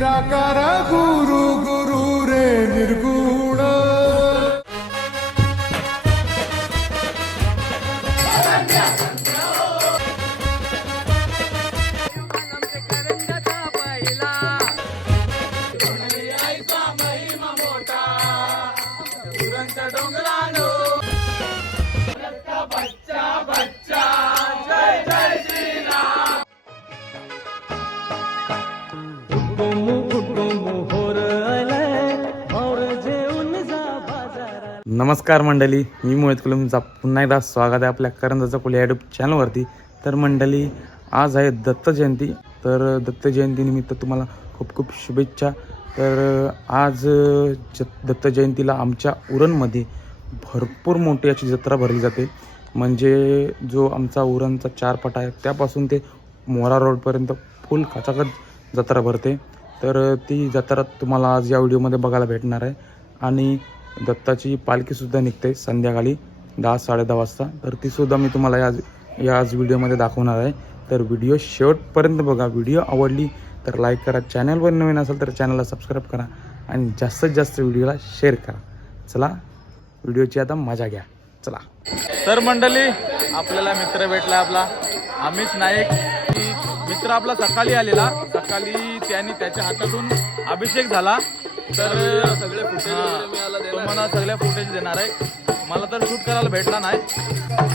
निराकार गुरु गुरु रे निर्गुण नमस्कार मंडळी मी मोहित कुलमचा पुन्हा एकदा स्वागत आहे आपल्या करंजाचा कुल यूट्यूब चॅनलवरती तर मंडळी आज आहे दत्त जयंती. तर दत्त जयंतीनिमित्त तुम्हाला खूप खूप शुभेच्छा. तर आज ज दत्त जयंतीला आमच्या उरणमध्ये भरपूर मोठी अशी जत्रा भरली जाते. म्हणजे जो आमचा उरणचा चारपट आहे त्यापासून ते मोरा रोडपर्यंत फुल खचाखच जत्रा भरते. तर ती जत्रा तुम्हाला आज या व्हिडिओमध्ये बघायला भेटणार आहे. आणि दत्ताची पालखीसुद्धा निघते संध्याकाळी दहा साडेदहा वाजता. तर तीसुद्धा मी तुम्हाला या या आज व्हिडिओमध्ये दाखवणार आहे. तर व्हिडिओ शेवटपर्यंत बघा. व्हिडिओ आवडली तर लाईक करा. चॅनलवर नवीन असेल तर चॅनलला सबस्क्राईब करा आणि जास्तीत जास्त व्हिडिओला शेअर करा. चला व्हिडिओची आता मजा घ्या. चला. तर मंडळी आपल्याला मित्र भेटला आपला. अमित नाईक मित्र आपला सकाळी आलेला. सकाळी त्याने त्याच्या हातातून अभिषेक झाला. तर सगळे फुटेज तुम्हाला सगळे फुटेज देणार आहे. मला तर शूट करायला भेटला नाही.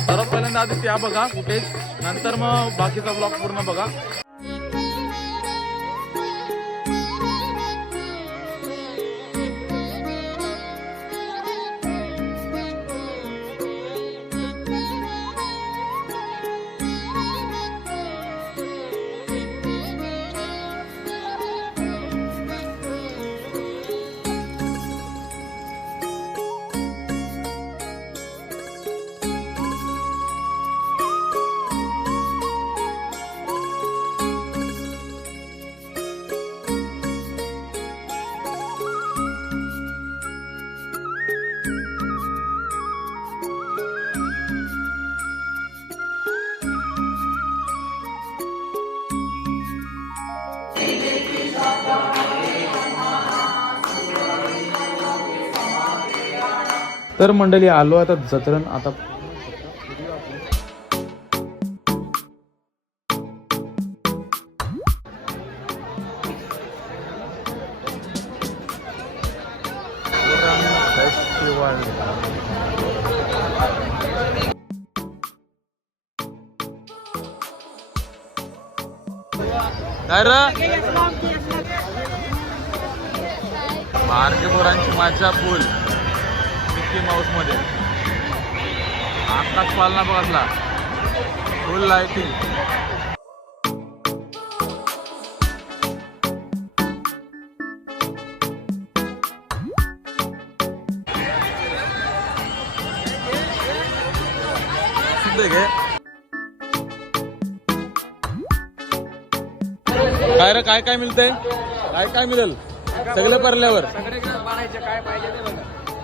सर्वात पहिल्यांदा आधी त्या बघा फुटेज नंतर मग बाकीचा ब्लॉग पूर्ण बघा. तर मंडळी आलो आता जत्रण. आता फेस्टिवल काय र? मिकी माऊसमध्ये. आकाश पालना बघितला. फुल लाइटिंग काय रे काय काय मिळतंय? काय काय मिळेल? सगळं परल्यावर काय पाहिजे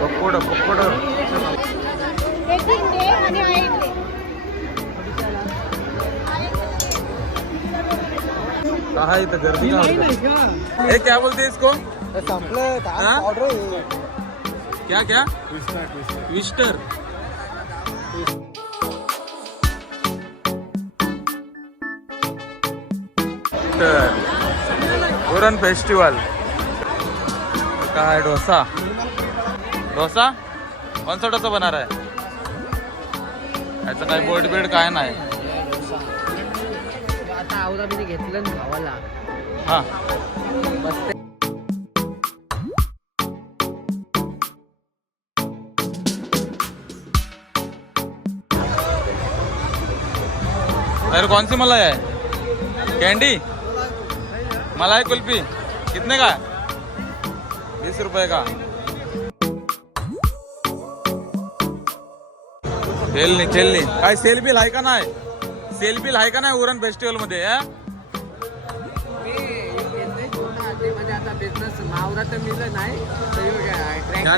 हाईट दे कहा इथं गर्दी? ए क्या बोलते इसको? हाँ? क्या क्या? ट्विस्टर तर उरण फेस्टिवल काय डोसा डोसा? सा डोसा बना रहा है याचं काय बोर्ड बिर्ड काय नाही. आता आवरा मी घेतलं ना भावाला. हा. बसते. अरे कौन सी मलाई है कैंडी मलाई कुल्फी. कितने का? है वीस रुपये का? सेल नाही सेल नाही. काय सेल बिल आहे का नाही? सेल बिल आहे का नाही उरण फेस्टिवलमध्ये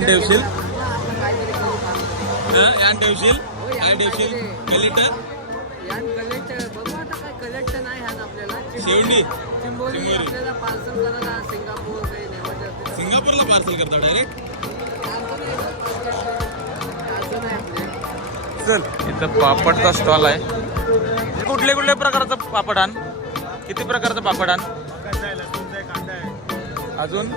ठेवशील? ठेवशील? काय ठेवशील? सिंगापूरला पार्सल करता डायरेक्ट चल इथं पापडचा स्टॉल आहे. कुठले कुठल्या प्रकारचं पापड आण किती प्रकारचं पापड आण अजून?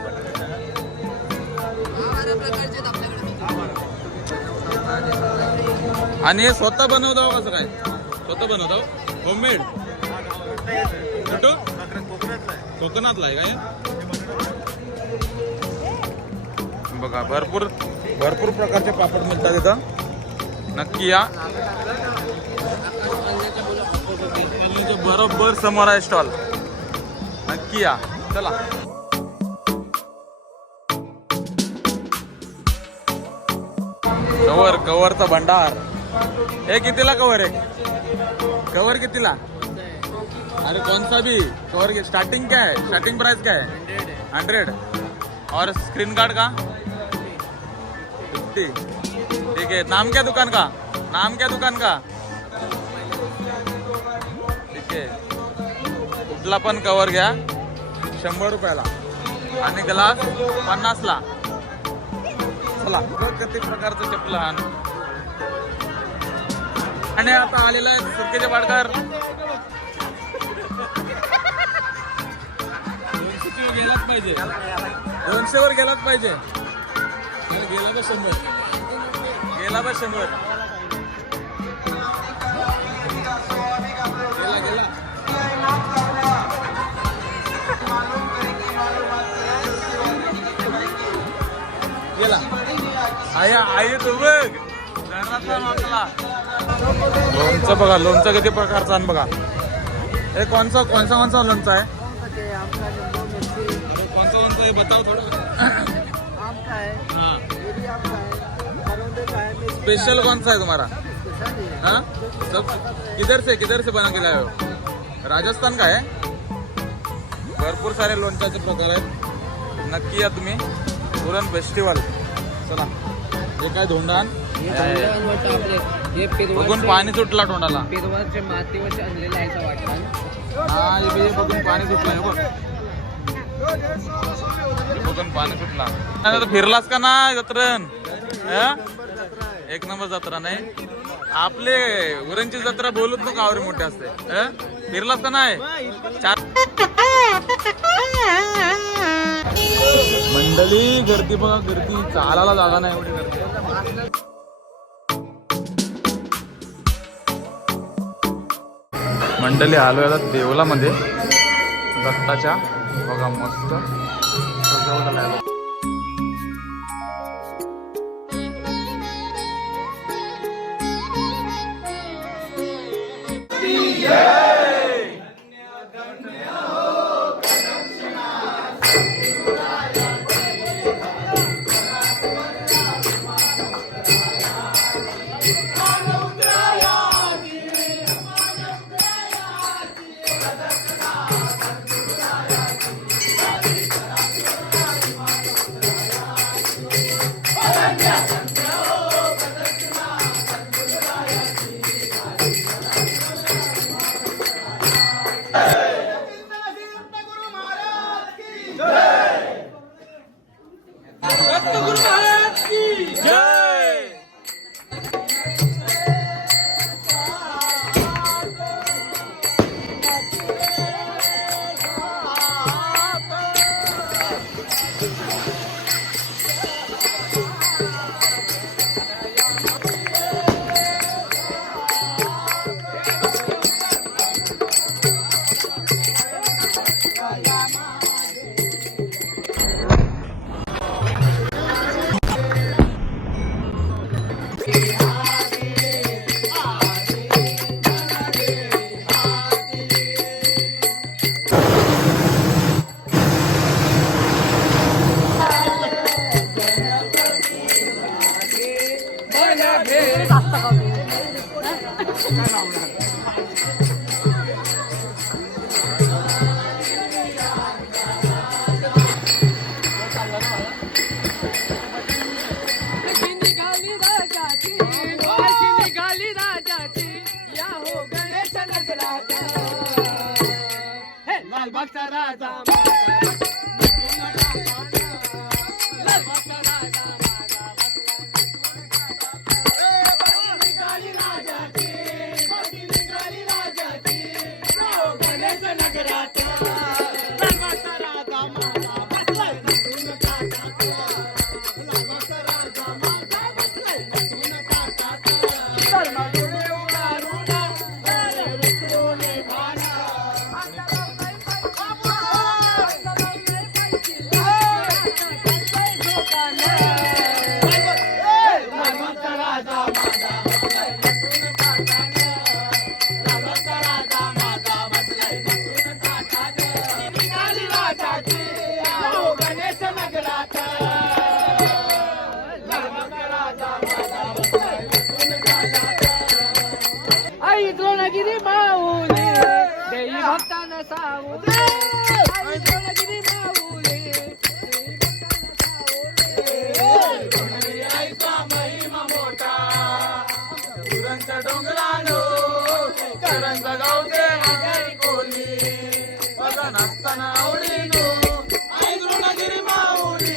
आणि हे स्वतः बनवतो कसं काय? स्वतः बनवतो होममेड कुठं? कोकणातला आहे काय बघा भरपूर भरपूर प्रकारचे पापड मिळतात इथं. नक्की या. बरोबर समोर आहे स्टॉल. नक्की या. चला. कवर कवरचा भंडार. हे कितीला कवर आहे? कवर कितीला? अरे कौन सा भी कवर की स्टार्टिंग क्या है स्टार्टिंग प्राइस क्या है हंड्रेड और स्क्रीन गार्ड का? फिफ्टी ठीक है नाम क्या दुकान का? नाम क्या दुकान का? ठीक आहे. कुठला पण कवर घ्या. शंभर रुपयाला. आणि ग्लास पन्नासला. चला. किती प्रकारचं चप्पल आण आणि आता आलेला आहे सुरकेचे वाडकर दोनशेची वर गेलाच पाहिजे. दोनशे वर गेलाच पाहिजे. गेला बा शंभर? गेला बा शंभर गेला गेला. गेला. आई आई तू बघ. धरणाचा माणसाला. लोणचं बघा लोणचं किती प्रकारचं आहे बघा. हे कोणचा कोणचा कोणचा लोणचं आहे? कोणचा कोणचा हे बताव थोडं. स्पेशल कौन सा है तुम्हारा. हाँ? सब किधर से किधर से बना के लाए हो? राजस्थान का है भरपूर सारे लोणच्याचे प्रकार आहेत. नक्की या तुम्ही. पुरण फेस्टिवल चला. हे काय हे बघून पाणी सुटला तोंडाला. हा हे बघून पाणी सुटलं बघ. बघून पाणी सुटला. फिरलास का ना जत्रण? हं? एक नंबर जत्रा नाही. आपले उरणची जत्रा बोलत नको आवरी मोठी असते. हं? फिरलास का नाही? चार मंडळी गर्दी बघा गर्दी. चालायला जागा नाही एवढी गर्दी. मंडळी आलो आता देवलामध्ये. दत्ताच्या. बघा मस्त. सजवलेलं आहे हे लालबागचा నస్తన అవుడిను ఐదునగిరి మావుడి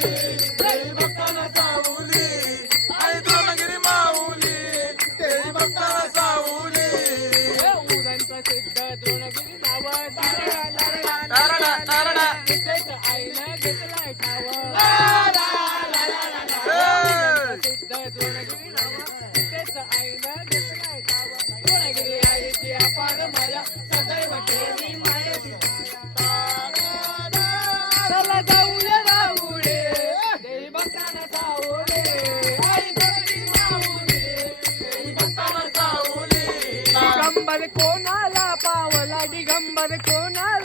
कोणाला पावला? दिगंबर कोणाला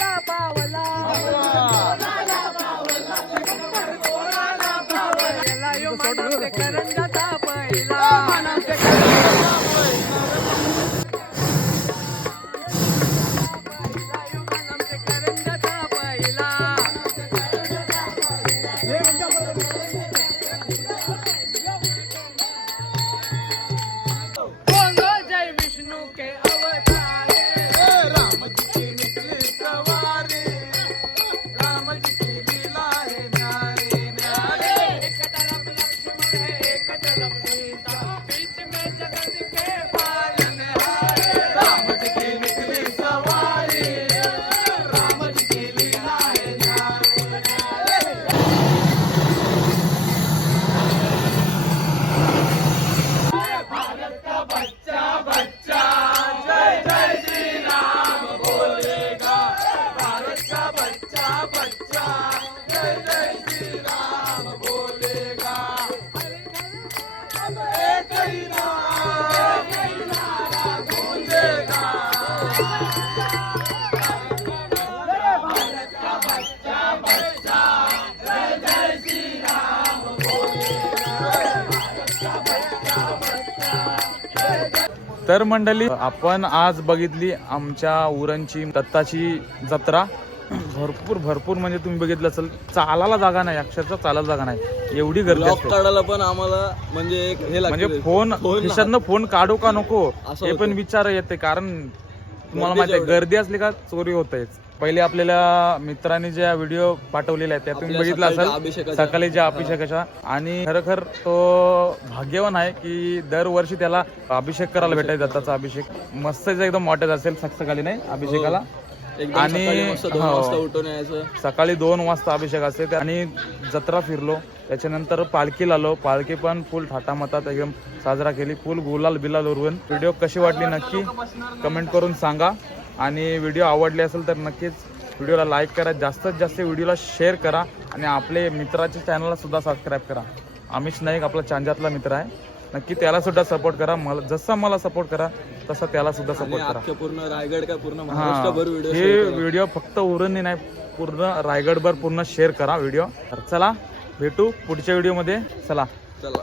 तर मंडळी आपण आज बघितली आमच्या उरणची दत्ताची जत्रा. भरपूर भरपूर म्हणजे तुम्ही बघितलं असेल चालायला जागा नाही अक्षरशः चालायला जागा नाही. एवढी गर्दी ब्लॉक असते. काढायला पण आम्हाला म्हणजे एक हे लागते. म्हणजे फोन खिशातनं फोन काढू का नको? असं हे पण. विचार येते कारण तुम्हाला माहिती आहे. गर्दी असली का चोरी होतेच. पहिले आपल्याला मित्रांनी ज्या व्हिडिओ पाठवलेल्या आहेत त्या तुम्ही बघितलं सकाळच्या असेल अभिषेकाच्या. आणि खरोखर तो भाग्यवान आहे की दरवर्षी त्याला अभिषेक करायला भेटायचा दत्ताचा अभिषेक. मस्त एकदम मोठ्याच असेल सकाळी नाही अभिषेकाला. आणि- सकाळी मस्त दोन हो. वाजता उठून यायचं. सकाळी दोन वाजता अभिषेक असते. आणि जत्रा फिरलो. त्याच्यानंतर पालखीला आलो. पालखी पण फुल थाटामातात एकदम साजरा केली. फुल गुलाल बिलाल उरवून. व्हिडिओ कशी वाटली नक्की कमेंट करून सांगा. आणि व्हिडिओ आवडले असेल तर नक्कीच व्हिडिओला लाईक करा. जास्तीत जास्त व्हिडिओला शेअर करा. आणि आपले मित्राच्या चॅनलला सुद्धा सबस्क्राईब करा. अमिश नाईक आपला चांजातला मित्र आहे. नक्की त्याला सुद्धा सपोर्ट करा. मला जसं मला सपोर्ट करा तसं त्याला सुद्धा सपोर्ट करा. पूर्ण रायगड काय पूर्ण हा. महाराष्ट्रभर व्हिडिओ हे व्हिडिओ फक्त उरणने नाही पूर्ण रायगडभर पूर्ण शेअर करा व्हिडिओ चला भेटू पुढच्या व्हिडिओमध्ये चला. चला.